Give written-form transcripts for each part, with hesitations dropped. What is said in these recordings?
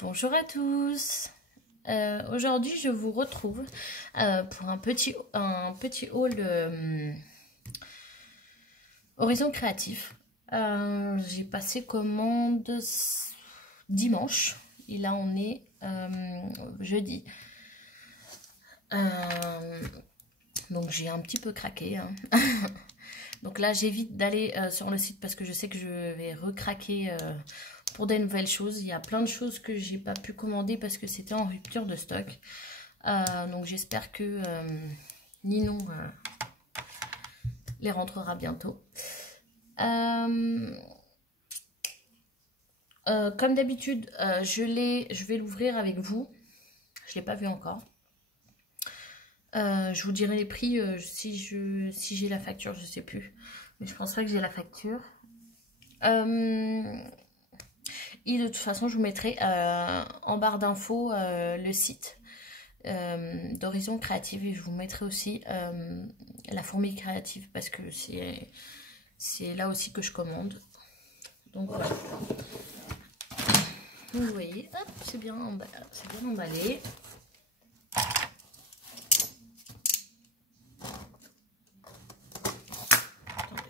Bonjour à tous. Aujourd'hui je vous retrouve pour un petit haul Horizon Créatif. J'ai passé commande dimanche et là on est jeudi. Donc j'ai un petit peu craqué, hein. Donc là j'évite d'aller sur le site parce que je sais que je vais recraquer pour des nouvelles choses. Il y a plein de choses que j'ai pas pu commander parce que c'était en rupture de stock. Donc j'espère que Ninon les rentrera bientôt. Comme d'habitude, je vais l'ouvrir avec vous. Je l'ai pas vu encore. Je vous dirai les prix si j'ai la facture, je sais plus. Mais je pense pas que j'ai la facture. Et de toute façon, je vous mettrai en barre d'infos le site d'Horizon Créative. Et je vous mettrai aussi la fourmi créative parce que c'est là aussi que je commande. Donc voilà. Vous voyez, hop, c'est bien emballé.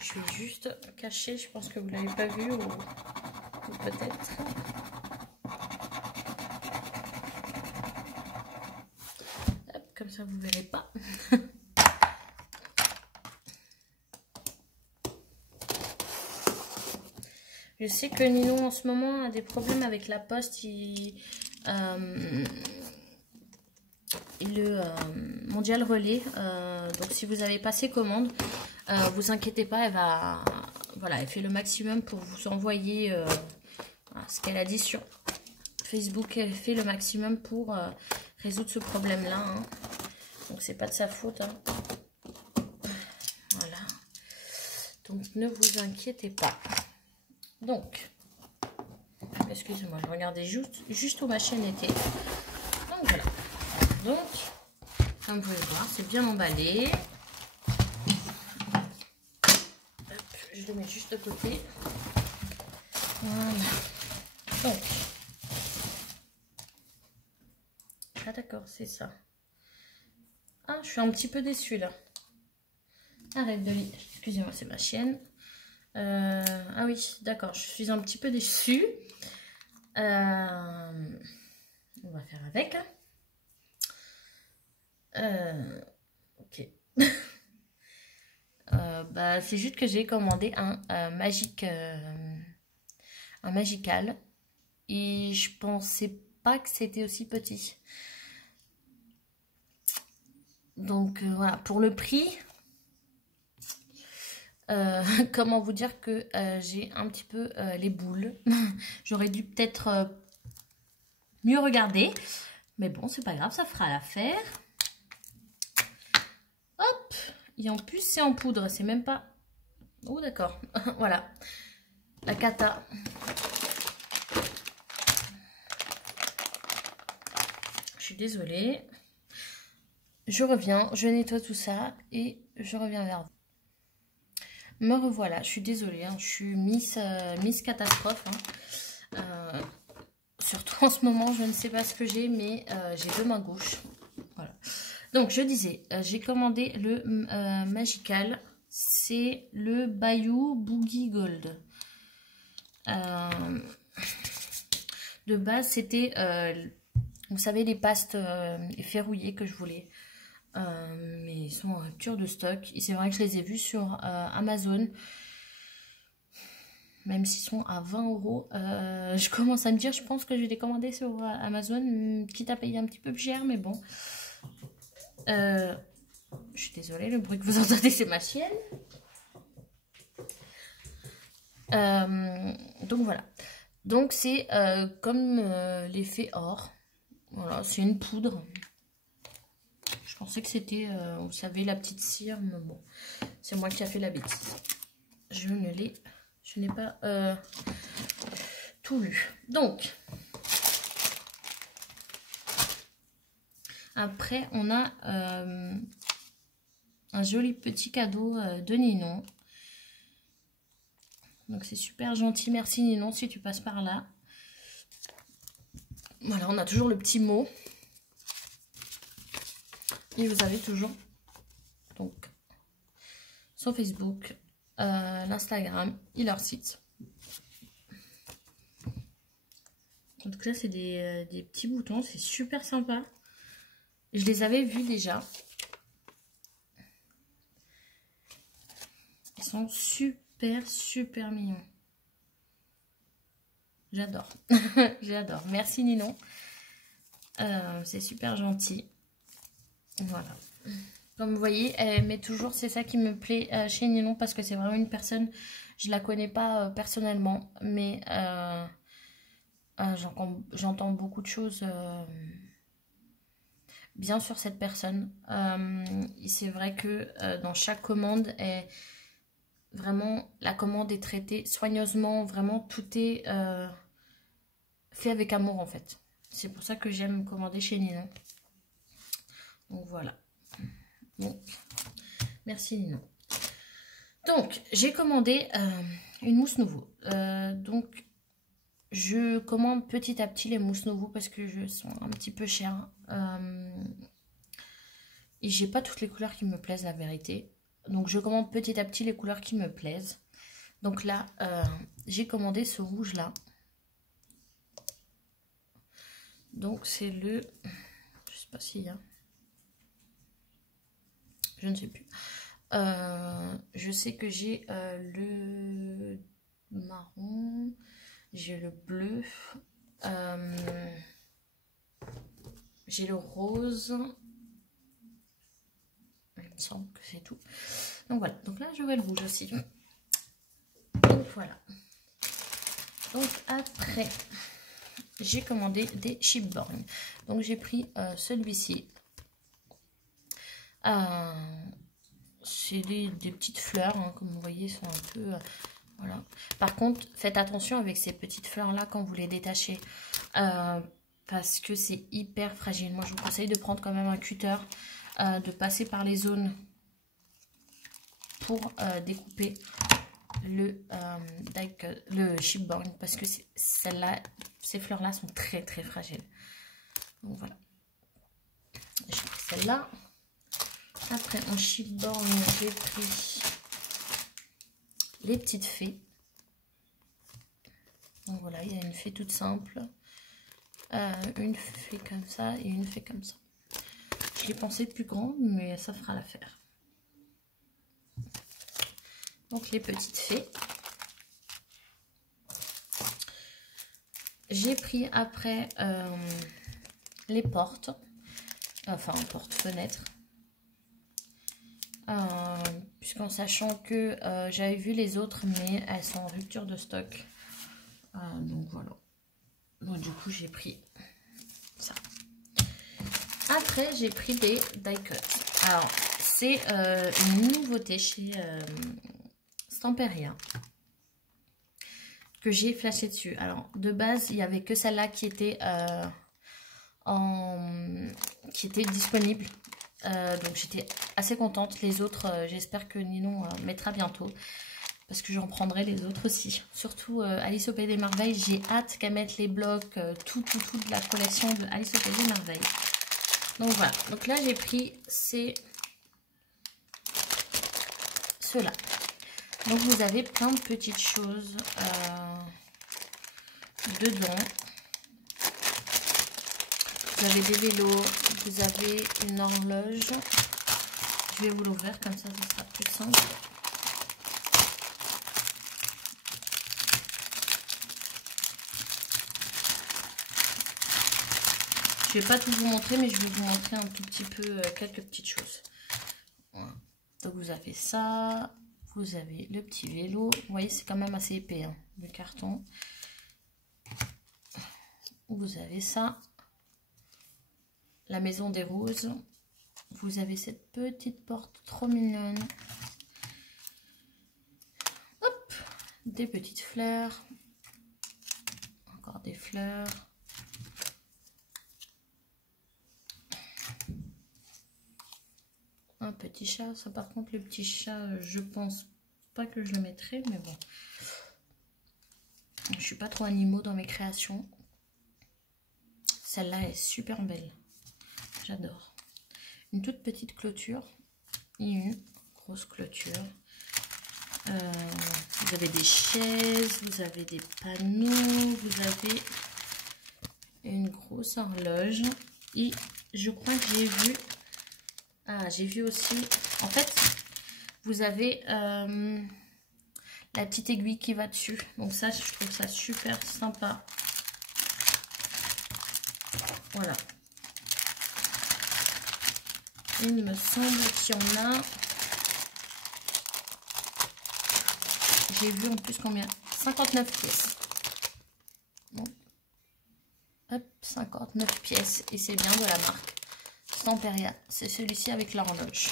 Je vais juste cacher, je pense que vous ne l'avez pas vu ou peut-être. Comme ça vous ne verrez pas. Je sais que Ninon en ce moment a des problèmes avec la poste. Le mondial relais. Donc si vous avez passé commande, vous inquiétez pas, elle fait le maximum pour vous envoyer ce qu'elle a dit sur Facebook. Elle fait le maximum pour résoudre ce problème là, hein. Donc c'est pas de sa faute, hein. Voilà, donc ne vous inquiétez pas. Donc excusez-moi, je regardais juste où ma chaîne était. Donc voilà, donc comme vous pouvez voir, c'est bien emballé. Je le mets juste de côté. Voilà. Donc. Ah d'accord, c'est ça. Ah, je suis un petit peu déçue là. Arrête de lire. Excusez-moi, c'est ma chienne. Ah oui, d'accord, je suis un petit peu déçue. On va faire avec. Ok. Bah, c'est juste que j'ai commandé un magical et je pensais pas que c'était aussi petit. Donc voilà, pour le prix, comment vous dire que j'ai un petit peu les boules. J'aurais dû peut-être mieux regarder, mais bon, c'est pas grave, ça fera l'affaire. Hop, et en plus c'est en poudre, c'est même pas... Oh d'accord, voilà, la cata. Je suis désolée. Je reviens, je nettoie tout ça et je reviens vers vous. Me revoilà, je suis désolée, hein, je suis Miss Catastrophe, hein. Surtout en ce moment, je ne sais pas ce que j'ai, mais j'ai deux mains gauches. Voilà. Donc, je disais, j'ai commandé le Magical. C'est le Bayou Boogie Gold. De base, c'était, vous savez, les pastes ferrouillées que je voulais. Mais ils sont en rupture de stock. Et c'est vrai que je les ai vus sur Amazon. Même s'ils sont à 20 €, je commence à me dire, je pense que je vais les commander sur Amazon, quitte à payer un petit peu plus cher, mais bon. Je suis désolée, le bruit que vous entendez, c'est ma chienne. Donc voilà. Donc c'est comme l'effet or. Voilà, c'est une poudre. Je pensais que c'était, vous savez, la petite cire, mais bon, c'est moi qui a fait la bêtise. Je n'ai pas tout lu. Donc, après, on a un joli petit cadeau de Ninon. Donc, c'est super gentil. Merci Ninon si tu passes par là. Voilà, on a toujours le petit mot. Et vous avez toujours donc son Facebook, l'Instagram et leur site. Donc là, c'est des petits boutons, c'est super sympa. Je les avais vus déjà. Ils sont super, super mignons. J'adore. J'adore. Merci Ninon. C'est super gentil. Voilà. Comme vous voyez, elle met toujours, c'est ça qui me plaît chez Ninon, parce que c'est vraiment une personne, je la connais pas personnellement, mais j'entends beaucoup de choses bien sur cette personne. C'est vrai que dans chaque commande, vraiment, la commande est traitée soigneusement, vraiment tout est fait avec amour en fait. C'est pour ça que j'aime commander chez Ninon. Donc voilà. Donc, merci Ninon. Donc, j'ai commandé une mousse nouveau. Donc, je commande petit à petit les mousses nouveau parce que je sont un petit peu chères. Et j'ai pas toutes les couleurs qui me plaisent, la vérité. Donc, je commande petit à petit les couleurs qui me plaisent. Donc là, j'ai commandé ce rouge-là. Donc, c'est le... Je sais pas s'il y a... Je ne sais plus. Je sais que j'ai le marron, j'ai le bleu, j'ai le rose. Il me semble que c'est tout. Donc voilà, donc là j'aurai le rouge aussi. Donc voilà. Donc après, j'ai commandé des Chipborn. Donc j'ai pris celui-ci. C'est des petites fleurs, hein, comme vous voyez, sont un peu... voilà. Par contre, faites attention avec ces petites fleurs-là quand vous les détachez. Parce que c'est hyper fragile. Moi, je vous conseille de prendre quand même un cutter, de passer par les zones pour découper le Chipborn. Parce que celle-là, ces fleurs-là sont très très fragiles. Donc voilà. J'ai pris celle-là. Après, en Chipborn, j'ai pris les petites fées. Donc voilà, il y a une fée toute simple, une fée comme ça et une fée comme ça. Je l'ai pensé plus grande, mais ça fera l'affaire. Donc les petites fées. J'ai pris après les portes, enfin porte-fenêtre. Puisqu'en sachant que j'avais vu les autres, mais elles sont en rupture de stock. Donc voilà. Donc du coup, j'ai pris ça. Après, j'ai pris des die cut. Alors, c'est une nouveauté chez Stamperia que j'ai flashé dessus. Alors, de base, il n'y avait que celle-là qui était disponible. Donc j'étais assez contente. Les autres, j'espère que Ninon mettra bientôt, parce que j'en prendrai les autres aussi. Surtout Alice au Pays des Merveilles, j'ai hâte qu'elle mette les blocs, tout de la collection de Alice au Pays des Merveilles. Donc voilà, donc là j'ai pris ceux-là. Donc vous avez plein de petites choses dedans. Vous avez des vélos, vous avez une horloge. Je vais vous l'ouvrir comme ça, ça sera plus simple. Je vais pas tout vous montrer, mais je vais vous montrer un tout petit peu quelques petites choses. Voilà. Donc vous avez ça, vous avez le petit vélo. Vous voyez, c'est quand même assez épais, hein, le carton. Vous avez ça. La maison des roses. Vous avez cette petite porte trop mignonne. Hop, des petites fleurs. Encore des fleurs. Un petit chat. Ça, par contre, le petit chat, je pense pas que je le mettrai, mais bon. Je suis pas trop animaux dans mes créations. Celle-là est super belle. J'adore. Une toute petite clôture et une grosse clôture. Vous avez des chaises, vous avez des panneaux, vous avez une grosse horloge. Et je crois que j'ai vu... Ah, j'ai vu aussi... En fait, vous avez la petite aiguille qui va dessus. Donc ça, je trouve ça super sympa. Voilà. Il me semble qu'il y en a. J'ai vu en plus combien? 59 pièces. Bon. Hop, 59 pièces. Et c'est bien de la marque Stamperia. C'est celui-ci avec l'horloge.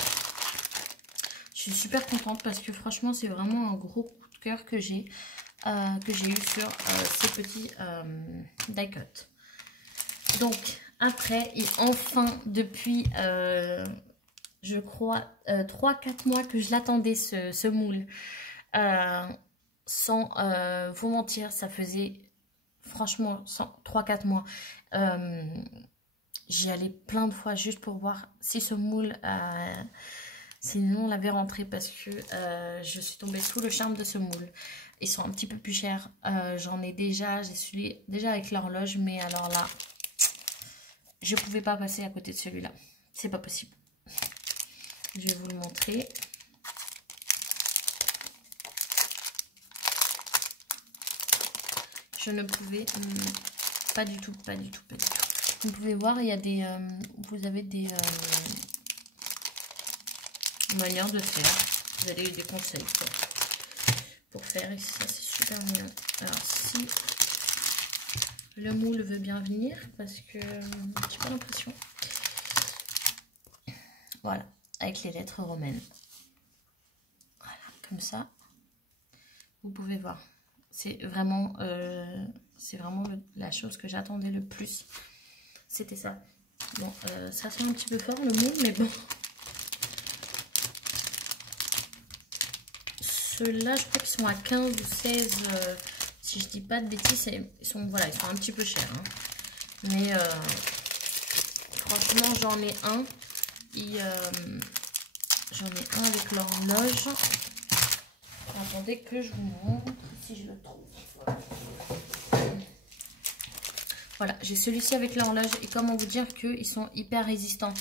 Je suis super contente parce que franchement, c'est vraiment un gros coup de cœur que j'ai eu sur ces petits die-cut. Donc, après, et enfin, depuis, je crois, 3-4 mois que je l'attendais, ce moule. Sans vous mentir, ça faisait, franchement, 3-4 mois. J'y allais plein de fois juste pour voir si ce moule, sinon on l'avait rentré parce que je suis tombée sous le charme de ce moule. Ils sont un petit peu plus chers. J'en ai déjà, j'ai celui déjà avec l'horloge, mais alors là, je pouvais pas passer à côté de celui-là. C'est pas possible. Je vais vous le montrer. Je ne pouvais pas du tout, pas du tout, pas du tout. Vous pouvez voir, il y a des, vous avez des manières de faire. Vous avez des conseils quoi, pour faire. Et ça, c'est super mignon. Alors, si le moule veut bien venir, parce que j'ai pas l'impression. Voilà, avec les lettres romaines. Voilà, comme ça. Vous pouvez voir. C'est vraiment la chose que j'attendais le plus. C'était ça. Bon, ça sent un petit peu fort le moule, mais bon. Ceux-là, je crois qu'ils sont à 15 ou 16. Si je dis pas de bêtises, ils sont un petit peu chers. Hein. Mais franchement, j'en ai un. Et j'en ai un avec l'horloge. Attendez que je vous montre si je le trouve. Voilà, j'ai celui-ci avec l'horloge. Et comment vous dire qu'ils sont hyper résistants.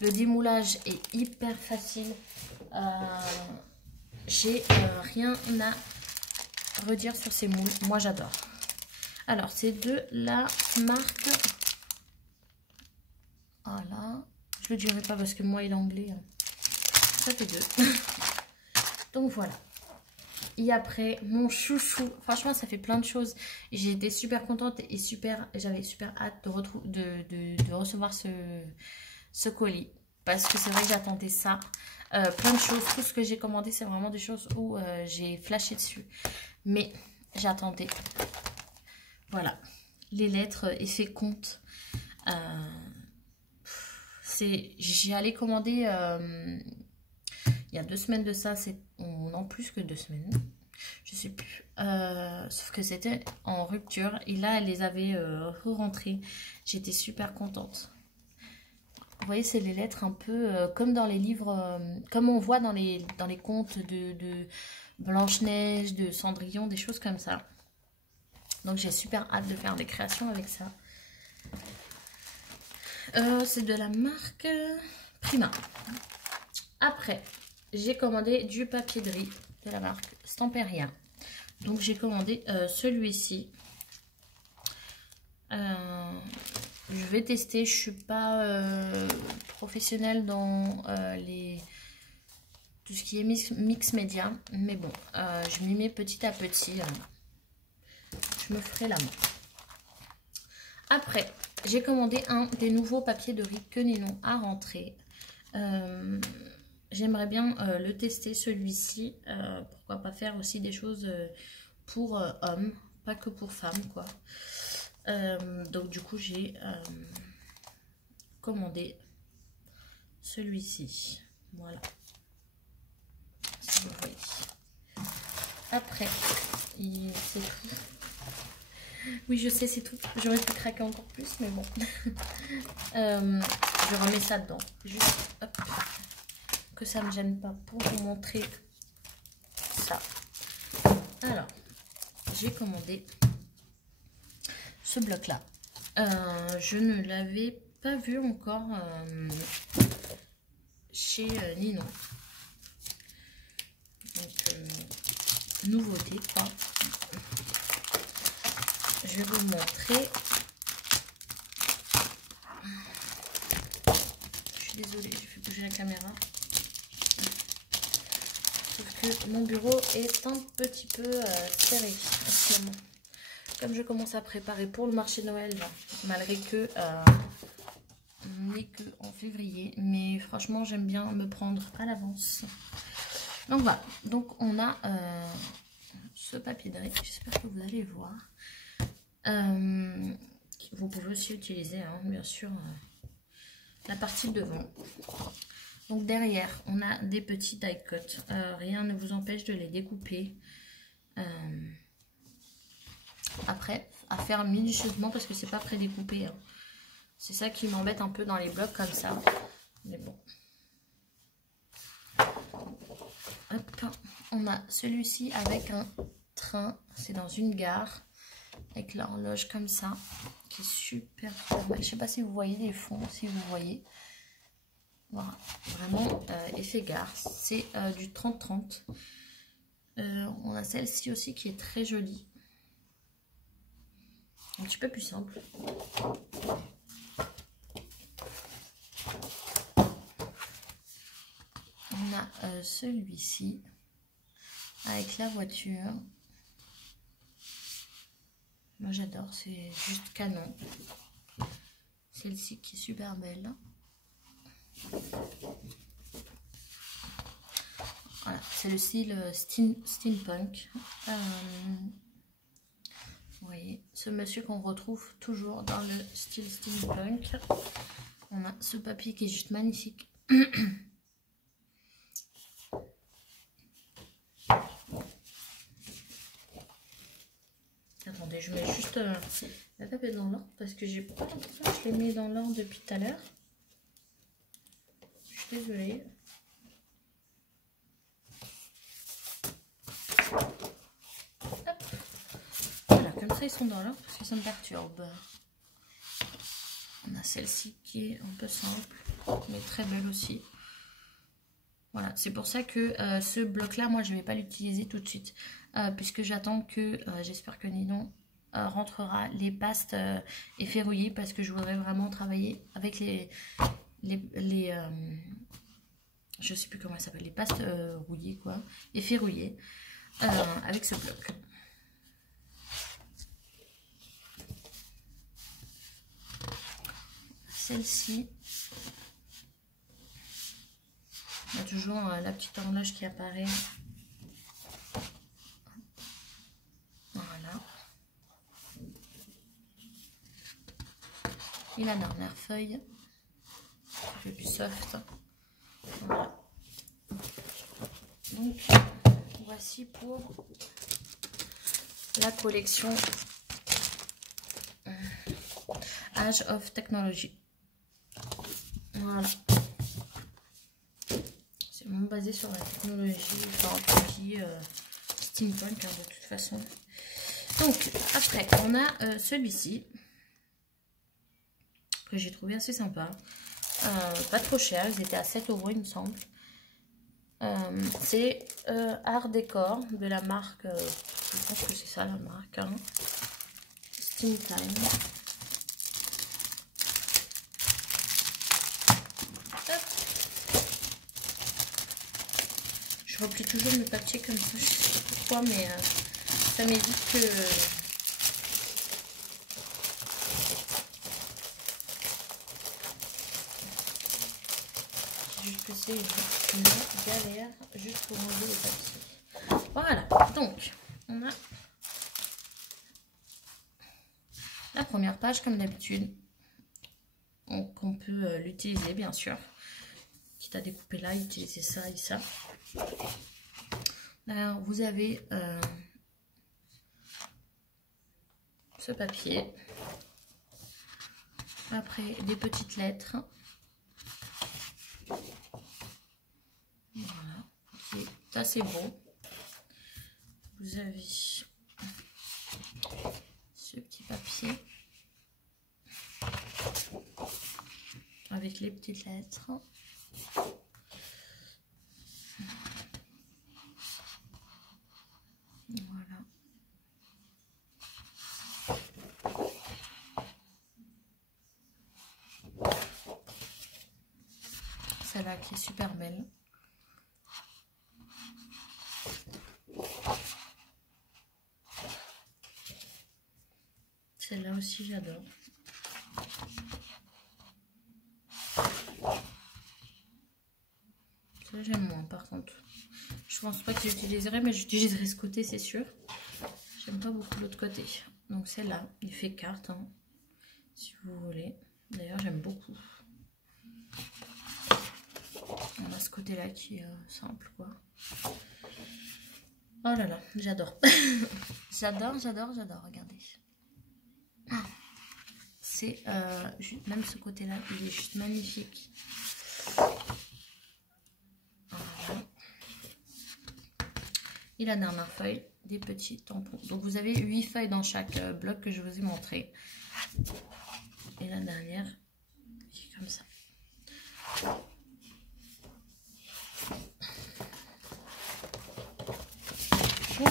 Le démoulage est hyper facile. J'ai rien à redire sur ces moules. Moi, j'adore. Alors, c'est de la marque... Voilà. Je le dirai pas parce que moi et l'anglais, ça fait deux. Donc, voilà. Et après, mon chouchou. Franchement, ça fait plein de choses. J'ai été super contente et j'avais super hâte de recevoir ce colis. Parce que c'est vrai que j'attendais ça. Plein de choses. Tout ce que j'ai commandé, c'est vraiment des choses où j'ai flashé dessus. Mais j'attendais. Voilà. Les lettres, effet compte. J'y allais commander il y a 2 semaines de ça. C'est non plus que 2 semaines. Je sais plus. Sauf que c'était en rupture. Et là, elle les avait re-rentrées. J'étais super contente. Vous voyez, c'est les lettres un peu comme dans les livres, comme on voit dans les contes de Blanche-Neige, de Cendrillon, des choses comme ça. Donc, j'ai super hâte de faire des créations avec ça. C'est de la marque Prima. Après, j'ai commandé du papier de riz de la marque Stamperia. Donc, j'ai commandé celui-ci. Je vais tester. Je suis pas professionnelle dans tout ce qui est mix média. Mais bon, je m'y mets petit à petit. Je me ferai la main. Après, j'ai commandé un des nouveaux papiers de riz que Ninon a rentré. J'aimerais bien le tester, celui-ci. Pourquoi pas faire aussi des choses pour hommes, pas que pour femmes, quoi. Donc du coup, j'ai commandé celui-ci. Voilà. Si vous voyez. Après, c'est tout. Oui, je sais, c'est tout. J'aurais pu craquer encore plus, mais bon. Je remets ça dedans. Juste, hop, que ça ne me gêne pas pour vous montrer ça. Alors, j'ai commandé ce bloc-là. Je ne l'avais pas vu encore chez Ninon. Donc, nouveauté, quoi. Je vais vous montrer. Je suis désolée, j'ai fait bouger la caméra. Sauf que mon bureau est un petit peu serré en ce moment. Comme je commence à préparer pour le marché de Noël, malgré que on n'est que en février, mais franchement j'aime bien me prendre à l'avance. Donc voilà, donc on a ce papier de riz, j'espère que vous allez voir. Vous pouvez aussi utiliser, hein, bien sûr, la partie devant. Donc derrière, on a des petits die cuts. Rien ne vous empêche de les découper. Après, à faire minutieusement parce que c'est pas prédécoupé. Hein. C'est ça qui m'embête un peu dans les blocs comme ça. Mais bon. Hop. On a celui-ci avec un train. C'est dans une gare. Avec l'horloge comme ça. Qui est super mal. Je sais pas si vous voyez les fonds. Si vous voyez. Voilà. Vraiment effet gare. C'est du 30-30. On a celle-ci aussi qui est très jolie. Un petit peu plus simple. On a celui-ci avec la voiture. Moi j'adore, c'est juste canon. Celle-ci qui est super belle. Voilà, c'est le style steampunk. Vous voyez, ce monsieur qu'on retrouve toujours dans le style steampunk. On a ce papier qui est juste magnifique. Attendez, je mets juste la tablette dans l'ordre parce que j'ai pas l'impression que je l'ai mis dans l'ordre depuis tout à l'heure. Je suis désolée. Hop. Voilà, comme ça ils sont dans l'ordre parce que ça me perturbe. On a celle-ci qui est un peu simple, mais très belle aussi. Voilà, c'est pour ça que ce bloc-là, moi, je ne vais pas l'utiliser tout de suite. Puisque j'attends que, j'espère que Ninon rentrera les pastes efferrouillées. Parce que je voudrais vraiment travailler avec je sais plus comment ça s'appelle, les pastes rouillées, quoi. Efferrouillées, avec ce bloc. Celle-ci. Il y a toujours la petite horloge qui apparaît. Voilà. Et la dernière feuille. Ça fait plus soft. Voilà. Donc, voici pour la collection Age of Technology. Voilà. C'est vraiment basé sur la technologie, enfin, tout qui steampunk, hein, de toute façon. Donc, après, on a celui-ci, que j'ai trouvé assez sympa. Pas trop cher, ils étaient à 7 €, il me semble. C'est Art Décor de la marque, je pense que c'est ça la marque, hein. Steam Time. Je replie toujours mes papiers comme ça, je sais pas pourquoi, mais ça m'évite que... Juste que c'est une galère juste pour enlever les papiers. Voilà, donc on a la première page comme d'habitude. Donc on peut l'utiliser bien sûr. Quitte à découper là, utiliser ça et ça. Alors vous avez ce papier. Après, des petites lettres. Voilà, c'est assez beau. Vous avez ce petit papier avec les petites lettres. Voilà. Celle-là qui est super belle. Celle-là aussi, j'adore. Ça, j'aime moins, par contre. Je pense pas que j'utiliserai, mais j'utiliserai ce côté, c'est sûr. J'aime pas beaucoup l'autre côté. Donc, celle-là, il fait carte, hein, si vous voulez. D'ailleurs, j'aime beaucoup. On a ce côté-là qui est simple, quoi. Oh là là, j'adore. J'adore, j'adore, j'adore. Regardez. C'est même ce côté-là, il est juste magnifique. Voilà. Et la dernière feuille, des petits tampons. Donc vous avez 8 feuilles dans chaque bloc que je vous ai montré. Et la dernière, qui est comme ça. Donc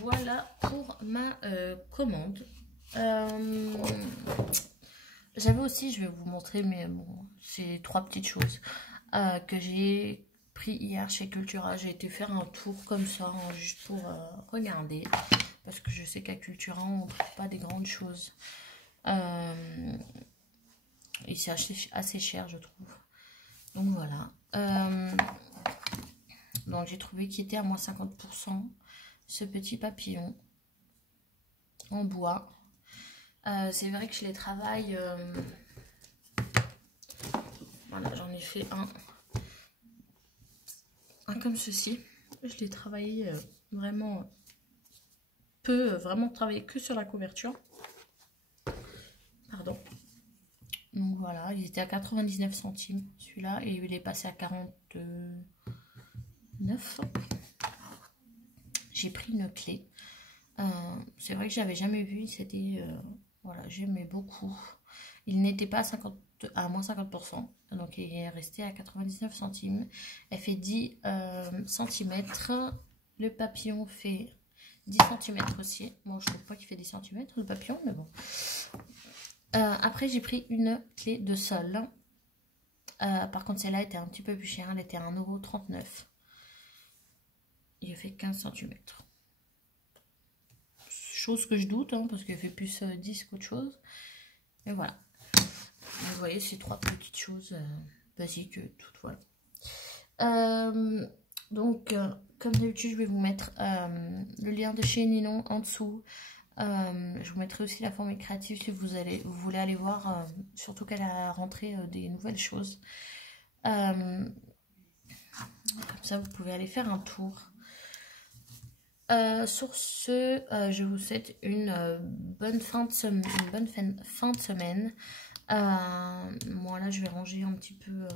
voilà pour ma commande. J'avais aussi, je vais vous montrer, mais bon, c'est 3 petites choses que j'ai pris hier chez Cultura. J'ai été faire un tour comme ça, hein, juste pour regarder, parce que je sais qu'à Cultura, on ne trouve pas des grandes choses. Et c'est assez cher, je trouve. Donc voilà. Donc j'ai trouvé qu'il était à moins 50% ce petit papillon en bois. C'est vrai que je les travaille. Voilà, j'en ai fait un comme ceci. Je l'ai travaillé vraiment peu, vraiment travaillé que sur la couverture. Pardon. Donc voilà, il était à 99 centimes celui-là et il est passé à 49. J'ai pris une clé. C'est vrai que j'avais jamais vu, c'était voilà, j'aimais beaucoup. Il n'était pas à moins 50%, donc il est resté à 99 centimes. Elle fait 10 cm. Le papillon fait 10 cm aussi. Bon, je trouve pas qu'il fait 10 cm le papillon, mais bon. Après, j'ai pris une clé de sol. Par contre, celle-là était un petit peu plus chère. Elle était à 1,39 €. Il fait 15 cm. Chose que je doute, hein, parce qu'elle fait plus 10 qu'autre chose. Et voilà. Donc, vous voyez, c'est 3 petites choses basiques, toutes, voilà. Donc, comme d'habitude, je vais vous mettre le lien de chez Ninon en dessous. Je vous mettrai aussi la formule créative si vous voulez aller voir, surtout qu'elle a rentré des nouvelles choses. Comme ça, vous pouvez aller faire un tour. Sur ce, je vous souhaite une bonne fin de semaine. Moi là, je vais ranger un petit peu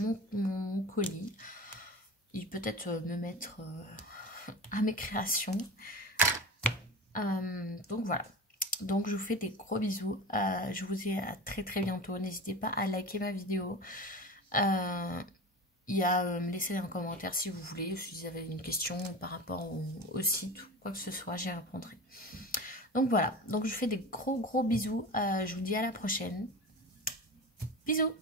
mon colis et peut-être me mettre à mes créations. Donc voilà. Donc je vous fais des gros bisous. Je vous dis à très très bientôt. N'hésitez pas à liker ma vidéo. Et à me laisser un commentaire si vous voulez, si vous avez une question par rapport au site ou quoi que ce soit, j'y répondrai. Donc voilà, donc je vous fais des gros bisous, je vous dis à la prochaine. Bisous.